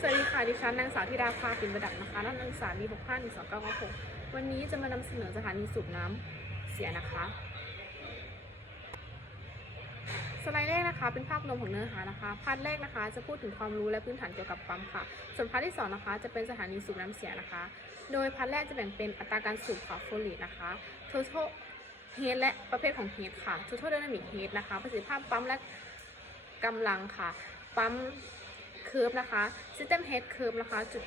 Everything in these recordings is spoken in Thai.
สวัสดีค่ะ ดิฉันนางสาวธิดาภาปินประดับนะคะนักศึกษาดี6 5 1 2 9 9 6วันนี้จะมานำเสนอสถานีสูบน้ำเสียนะคะ สไลด์แรกนะคะ เป็นภาพรวมของเนื้อหานะคะ พาร์ทแรกนะคะ จะพูดถึงความรู้และพื้นฐานเกี่ยวกับปั๊มค่ะ ส่วนพาร์ทที่สองนะคะ จะเป็นสถานีสูบน้ำเสียนะคะ โดยพาร์ทแรกจะแบ่งเป็นอัตราการสูบค่ะโฟลีนะคะ total head และประเภทของ head ค่ะ total dynamic head นะคะ ประสิทธิภาพปั๊มและกำลังค่ะ ปั๊ม เค r ร์ฟนะคะ System Head Curve นะคะ จุด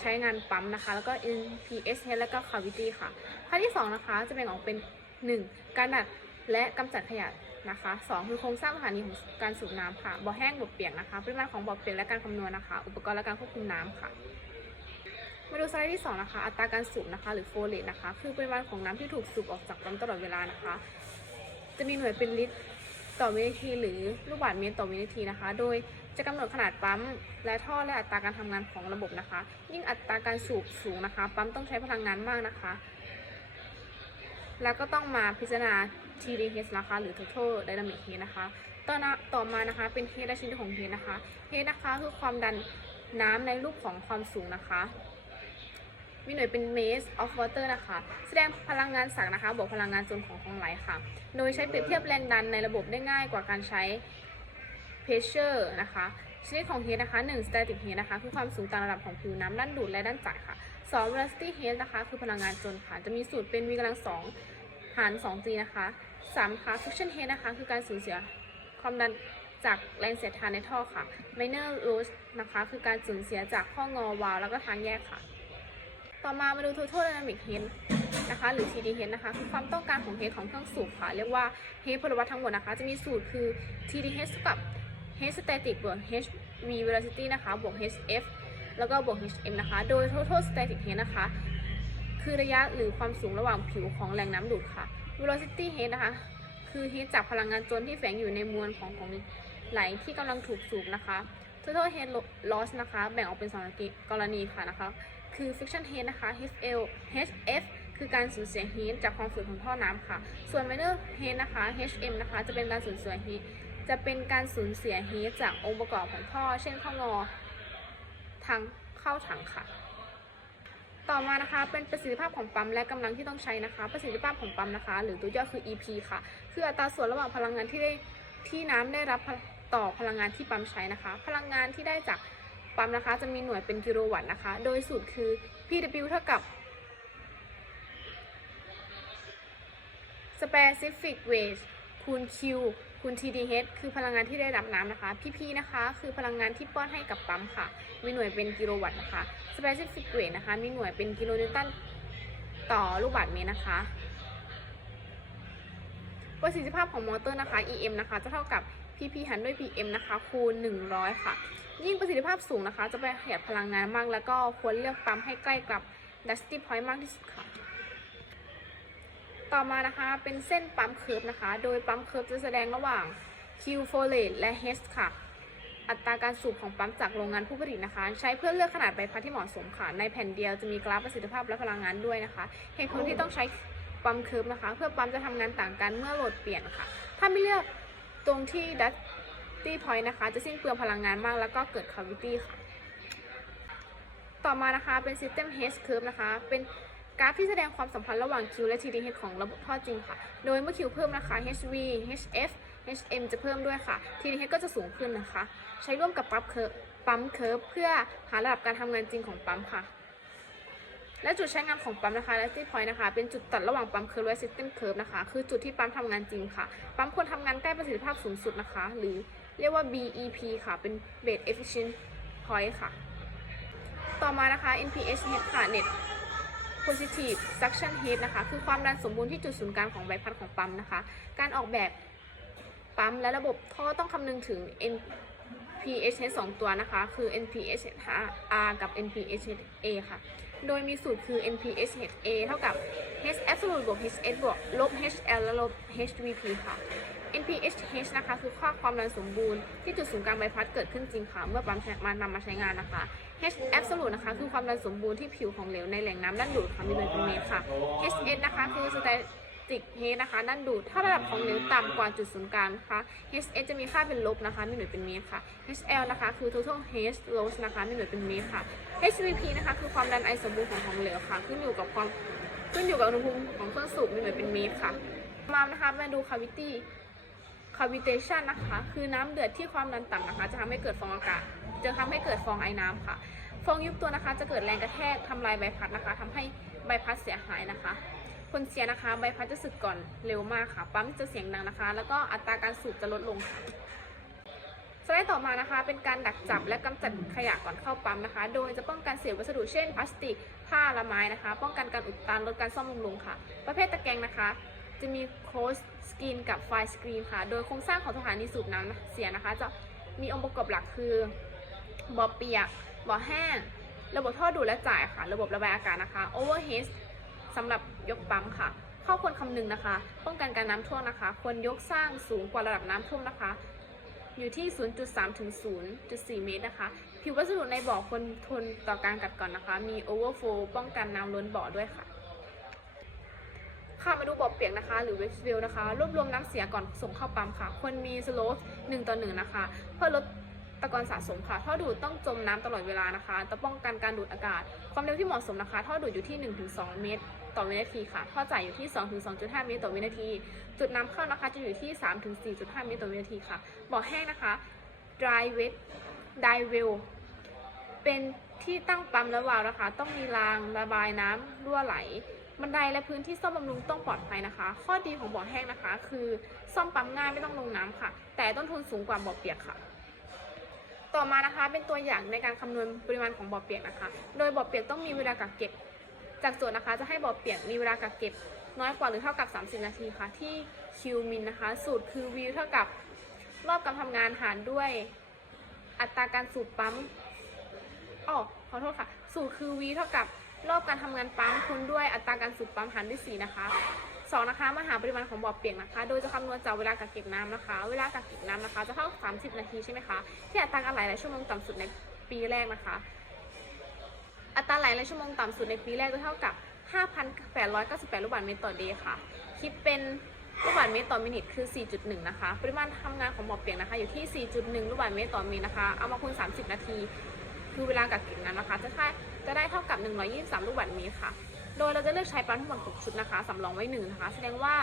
ใช้งานปั๊มนะคะ แล้วก็ NPS Head แล้วก็ Cavity ค่ะพาร์ทที่ 2 นะคะ จะแบ่งออกเป็น 1. การดัดและกำจัดขยะนะคะ2คือโครงสร้างสถานีของการสูบน้ำค่ะ บ่อแห้งบ่อเปียกนะคะ ปริมาณของบ่อเปียกและการคำนวณนะคะ อุปกรณ์และการควบคุมน้ำค่ะ มาดูสไลด์ที่ 2 นะคะ อัตราการสูบนะคะ หรือ flow rate นะคะ คือปริมาณของน้ำที่ถูกสูบออกจากปั๊มตลอดเวลานะคะ จะมีหน่วยเป็นลิตรต่อวินาที หรือลูกบาศก์เมตรต่อวินาทีนะคะ โดย จะกำหนดขนาดปั๊ม และท่อและอัตราการทำงานของระบบนะคะ ยิ่งอัตราการสูบสูงนะคะ ปั๊มต้องใช้พลังงานมากนะคะ แล้วก็ต้องมาพิจารณา TDH นะคะ หรือ Total Dynamic Head นะคะต่อนะต่อมานะคะเป็น Head และชิ้นของ Head นะคะ Head นะคะคือความดันน้ำในรูปของความสูงนะคะ มีหน่วยเป็น mass of water นะคะ แสดงพลังงานสักนะคะบวกพลังงานส่วนของของไหลค่ะ โดยใช้เปรียบเทียบแรงดันในระบบได้ง่ายกว่าการใช้ pressure นะคะชนิดของ head นะคะ 1 static head นะคะ คือความสูงตามระดับของผิวน้ำด้านดูดและด้านจ่ายค่ะ 2 velocity head นะคะ คือพลังงานจนค่ะ จะมีสูตรเป็น v กำลัง2หาร 2g นะคะ 3 ค่ะ friction head นะคะ คือการสูญเสียความดันจากแรงเสียดทานในท่อค่ะ minor loss นะคะ คือการสูญเสียจากข้องอวาลแล้วก็ทางแยกค่ะ ต่อมามาดู total dynamic head นะคะ หรือ TDH นะคะ คือความต้องการของ head ของเครื่องสูบค่ะ เรียกว่า head พลวัตทั้งหมดนะคะ จะมีสูตรคือ TDH เท่ากับ h static บวก h v velocity นะคะบวก hf แล้วก็บวก hm นะคะ โดย total static head นะคะ คือระยะหรือความสูงระหว่างผิวของแรงน้ำดูดค่ะ velocity head นะคะ คือ head จากพลังงานจนที่แฝงอยู่ในมวลของของไหลที่กำลังถูกสูบนะคะ total head loss นะคะ แบ่งออกเป็นสองกรณีค่ะนะคะ คือ friction head นะคะ HL HF คือการสูญเสีย heat จากความฝืดของท่อน้ำค่ะ ส่วน minor head นะคะ HM นะคะ จะเป็นการสูญเสีย heat จะเป็นการสูญเสีย heat จากองค์ประกอบของท่อ เช่นข้องอทางเข้าถังค่ะ ต่อมานะคะเป็นประสิทธิภาพของปั๊มและกำลังที่ต้องใช้นะคะ ประสิทธิภาพของปั๊มนะคะ หรือตัวย่อคือ EP ค่ะ คืออัตราส่วนระหว่างพลังงานที่ได้ที่น้ำได้รับต่อพลังงานที่ปั๊มใช้นะคะ พลังงานที่ได้จากปั๊มนะคะจะมีหน่วยเป็นกิโลวัตต์นะคะ โดยสูตรคือ PW เท่ากับ specific weight คูณ Q คูณ TDH คือพลังงานที่ได้รับน้ำนะคะ PP นะคะ คือพลังงานที่ป้อนให้กับปั๊มค่ะ มีหน่วยเป็นกิโลวัตต์นะคะ specific weight นะคะ มีหน่วยเป็นกิโลนิวตันต่อลูกบาศก์เมตรนะคะประสิทธิภาพของมอเตอร์นะคะ EM นะคะ จะเท่ากับ PP หารด้วย PM นะคะคูณ 100 ค่ะ ยิ่งประสิทธิภาพสูงนะคะ จะประหยัดพลังงานมาก แล้วก็ควรเลือกปั๊มให้ใกล้กับ dusty point มากที่สุดค่ะ ต่อมานะคะเป็นเส้นปั๊มเคิร์ฟนะคะ โดยปั๊มเคิร์ฟจะแสดงระหว่าง Q f o l a t e และ H ค่ะ อัตราการสูบของปั๊มจากโรงงานผู้ผลิตนะคะ ใช้เพื่อเลือกขนาดใบพัดที่เหมาะสมค่ะ ในแผ่นเดียวจะมีกราฟประสิทธิภาพและพลังงานด้วยนะคะเหตุผลที่ต้องใช้ปั๊มเคิร์ฟนะคะ เพื่อปั๊มจะทำงานต่างกันเมื่อโหลดเปลี่ยนค่ะ ถ้าไม่เลือกตรงที่ dusty point นะคะ จะสิ้นเปลืองพลังงานมาก แล้วก็เกิด cavity ค่ะ ต่อมานะคะเป็น system H curve นะคะ เป็น กราฟที่แสดงความสัมพันธ์ระหว่าง Q และ TDH ของระบบท่อจริงค่ะ โดยเมื่อ Q เพิ่มนะคะ HV HF HM จะเพิ่มด้วยค่ะ TDH ก็จะสูงขึ้นนะคะ ใช้ร่วมกับปั๊มเคิร์ฟปั๊มเคิร์ฟเพื่อหาระดับการทำงานจริงของปั๊มค่ะ และจุดใช้งานของปั๊มนะคะและที่พอยต์นะคะ เป็นจุดตัดระหว่างปั๊มเคิร์ฟและ system เคิร์ฟนะคะ คือจุดที่ปั๊มทำงานจริงค่ะ ปั๊มควรทำงานใกล้ประสิทธิภาพสูงสุดนะคะ หรือเรียกว่า BEP ค่ะ เป็น Base Efficient Point ค่ะ ต่อมานะคะ NPH head ค่ะ Net Positive Suction Head นะคะ คือความดันสมบูรณ์ที่จุดศูนย์กลางของใบพัดของปั๊มนะคะ การออกแบบปั๊มและระบบท่อต้องคำนึงถึง NPH head สองตัวนะคะ คือ NPHR กับ NPHA ค่ะ โดยมีสูตรคือ NPHA เท่ากับ H absolute บวก HS บวกลบ HL และลบ HVP ค่ะ NPH H นะคะ คือค่าความดันสมบูรณ์ที่จุดศูนย์กลางใบพัดเกิดขึ้นจริงค่ะ เมื่อปั๊มมานำมาใช้งานนะคะ H absolute นะคะ คือความดันสมบูรณ์ที่ผิวของเหลวในแหล่งน้ำด้านดูดค่ะมีหน่วยเป็นเมตรค่ะ HS นะคะคือ Plastic Head นะคะด้านดูดถ้าระดับของเหลวต่ำกว่าจุดศูนย์กลางนะคะ HS จะมีค่าเป็นลบนะคะมีหน่วยเป็นเมตรค่ะ HL นะคะคือ total H loss นะคะมีหน่วยเป็นเมตรค่ะ HVP นะคะคือความดันไอสมบูรณ์ของของเหลวค่ะ ขึ้นอยู่กับความขึ้นอยู่กับอุณหภูมิของเครื่องสูบมีหน่วยเป็นเมตรค่ะมานะคะมาดู cavity cavitation นะคะ คือน้ำเดือดที่ความดันต่ำนะคะ จะทำให้เกิดฟองอากาศ จะทำให้เกิดฟองไอน้ำค่ะ ฟองยุบตัวนะคะ จะเกิดแรงกระแทกทำลายใบพัดนะคะทำให้ใบพัดเสียหายนะคะผลเสียนะคะ ใบพัดจะสึกก่อนเร็วมากค่ะ ปั๊มจะเสียงดังนะคะ แล้วก็อัตราการสูบจะลดลงค่ะสไลด์ต่อมานะคะ เป็นการดักจับและกำจัดขยะก่อนเข้าปั๊มนะคะ โดยจะป้องกันเศษวัสดุเช่นพลาสติก ผ้าละไม้นะคะ ป้องกันการอุดตันลดการซ่อมบำรุงค่ะ ประเภทตะแกรงนะคะ จะมีโคสสกรีนกับไฟสกรีนค่ะ โดยโครงสร้างของสถานีสูบน้ำเสียนะคะ จะมีองค์ประกอบหลักคือบ่อเปียกบ่อแห้ง ระบบท่อดูดและจ่ายค่ะ ระบบระบายอากาศนะคะ overhead สำหรับยกปั๊มค่ะ ข้อควรคำนึงนะคะ ป้องกันการน้ำท่วมนะคะ ควรยกสร้างสูงกว่าระดับน้ำท่วมนะคะ อยู่ที่ 0.3 ถึง 0.4 เมตรนะคะ ผิววัสดุในบ่อควรทนต่อการกัดกร่อนนะคะ มี overflow ป้องกันน้ำล้นบ่อด้วยค่ะ ค่ะมาดูบ่อเปียกนะคะ หรือ wet well นะคะ รวบรวมน้ำเสียก่อนส่งเข้าปั๊มค่ะ ควรมี slope 1ต่อ1นะคะ เพื่อลดตะกอนสะสมค่ะ ท่อดูดต้องจมน้ำตลอดเวลานะคะจะป้องกันการดูดอากาศ ความเร็วที่เหมาะสมนะคะ ท่อดูดอยู่ที่ 1-2 เมตรต่อวินาทีค่ะ ท่อจ่ายอยู่ที่ 2-2.5 เมตรต่อวินาที จุดน้ำเข้านะคะ จะอยู่ที่ 3-4.5 เมตรต่อวินาทีค่ะ บ่อแห้งนะคะ dry wet dry well เป็นที่ตั้งปั๊มและวาล์วนะคะ ต้องมีรางระบายน้ำรั่วไหล บันไดและพื้นที่ซ่อมบำรุงต้องปลอดภัยนะคะ ข้อดีของบ่อแห้งนะคะ คือซ่อมปั๊มง่ายไม่ต้องลงน้ำค่ะ แต่ต้นทุนสูงกว่าบ่อเปียกค่ะ ต่อมานะคะเป็นตัวอย่างในการคำนวณปริมาณของบ่อเปียกนะคะ โดยบ่อเปียกต้องมีเวลากักเก็บ จากโจทย์นะคะจะให้บ่อเปียกมีเวลากักเก็บ น้อยกว่าหรือเท่ากับ 30 นาทีค่ะ ที่ Q min นะคะ สูตรคือ V เท่ากับรอบการทำงานหารด้วยอัตราการสูบปั๊มอ๋อขอโทษค่ะ สูตรคือ V เท่ากับ รอบการทำงานปั๊มคูณด้วยอัตราการสูบปั๊มหารด้วย4นะคะสองนะคะมาหาปริมาณของบ่อเปียกนะคะ โดยจะคำนวณจากเวลากักเก็บน้ำนะคะ เวลากักเก็บน้ำนะคะ จะเท่ากับ30 นาทีใช่ไหมคะ ที่อัตราการไหลในชั่วโมงต่ำสุดในปีแรกนะคะ อัตราไหลในชั่วโมงต่ำสุดในปีแรกจะเท่ากับ 5,898 ลูกบาศก์เมตรต่อเดย์ค่ะ คิดเป็นลูกบาศก์เมตรต่อมินิทคือ 4.1 นะคะ ปริมาณทำงานของบ่อเปียกนะคะ อยู่ที่ 4.1 ลูกบาศก์เมตรต่อมิลนะคะ เอามาคูณ 30 นาที คือเวลากักเก็บน้ำนะคะ จะได้ จะได้เท่ากับ 123 ลูกบาศก์เมตรค่ะ โดยเราจะเลือกใช้ปั๊มทั้งหมด6ชุดนะคะสำรองไว้1นะคะ แสดงว่า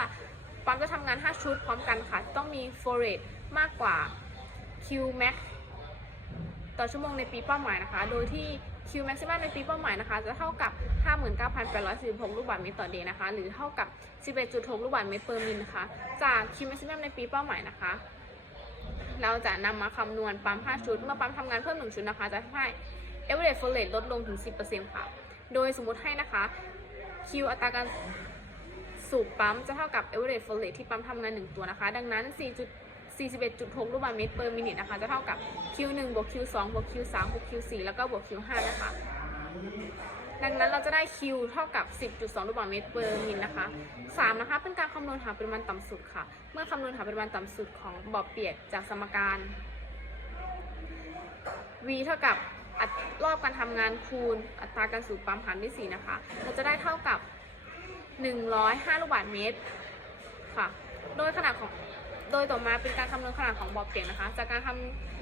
ปั๊มจะทำงาน 5 ชุดพร้อมกันค่ะ ต้องมี flow rate มากกว่า Q max ต่อชั่วโมงในปีเป้าหมายนะคะ โดยที่ Q maximum ในปีเป้าหมายนะคะ จะเท่ากับ 59,846 ลูกบาศก์เมตรต่อเดย์นะคะ หรือเท่ากับ 11.6 ลูกบาศก์เมตรเปอร์มิลนะคะ จาก Q maximum ในปีเป้าหมายนะคะ เราจะนำมาคำนวณปั๊ม 5 ชุด เมื่อปั๊มทำงานเพิ่ม 1 ชุดนะคะ จะทำให้ average flow rate ลดลงถึง 10%ค่ะ โดยสมมุติให้นะคะ Q อัตราการสูบปั๊มจะเท่ากับ average flow rate ที่ปั๊มทำงาน 1 ตัวนะคะ ดังนั้น4.41.6 ลูกบาศก์เมตร per minute นะคะ จะเท่ากับ Q1 บวก Q2 บวก Q3 บวก Q4 แล้วก็บวก Q5 นะคะ ดังนั้นเราจะได้ Q เท่ากับ 10.2 ลูกบาศก์เมตร per min นะคะ 3 นะคะ เป็นการคำนวณหาปริมาณต่ำสุดค่ะ เมื่อคำนวณหาปริมาณต่ำสุดของบ่อเปียกจากสมการ V เท่ากับ อัตรอบการทำงานคูณ อัตราการสูบปั๊มหารด้วย4นะคะ เราจะได้เท่ากับ 105 ลูกบาศก์เมตรค่ะ โดยขนาดของ โดยต่อมาเป็นการคำนวณขนาดของบ่อเปียกนะคะ จากการค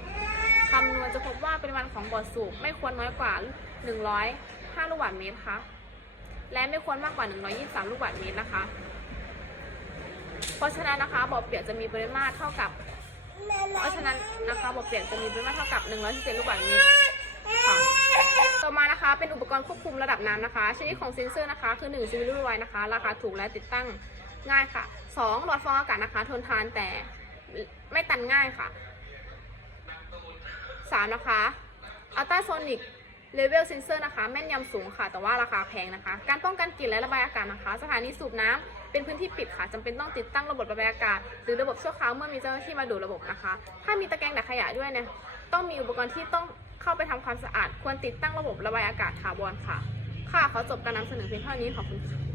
ำคำนวณจะพบว่าเปริมาณของบ่อสูบไม่ควรน้อยกว่า 105 ลูกบาศก์เมตรค่ะ และไม่ควรมากกว่า 123 ลูกบาศก์เมตรนะคะเพราะฉะนั้นนะคะบ่อเปียกจะมีปริมาตรเท่ากับ เพราะฉะนั้นนะคะบ่อเปียกจะมีปริมาตรเท่ากับ 117 ลูกบาศก์เมตร ค่ะ ต่อมานะคะ เป็นอุปกรณ์ควบคุมระดับน้ำนะคะ ชนิดของเซ็นเซอร์นะคะ คือ1ซิลิไวนะคะ ราคาถูกและติดตั้งง่ายค่ะ 2 หลอดฟองอากาศนะคะ ทนทานแต่ไม่ตันง่ายค่ะ3นะคะอัลตราโซนิกเลเวลเซนเซอร์นะคะ แม่นยำสูงค่ะ แต่ว่าราคาแพงนะคะ การป้องกันกลิ่นและระบายอากาศนะคะ สถานีสูบน้ำเป็นพื้นที่ปิดค่ะจำเป็นต้องติดตั้งระบบระบายอากาศ หรือระบบชั่วคราวเมื่อมีเจ้าหน้าที่มาดูระบบนะคะ ถ้ามีตะแกรงดักขยะด้วยเนี่ย ต้องมีอุปกรณ์ที่ต้อง เข้าไปทำความสะอาด ควรติดตั้งระบบระบายอากาศถาวรค่ะ ค่ะขอจบการนำเสนอเพียงเท่านี้ขอบคุณค่ะ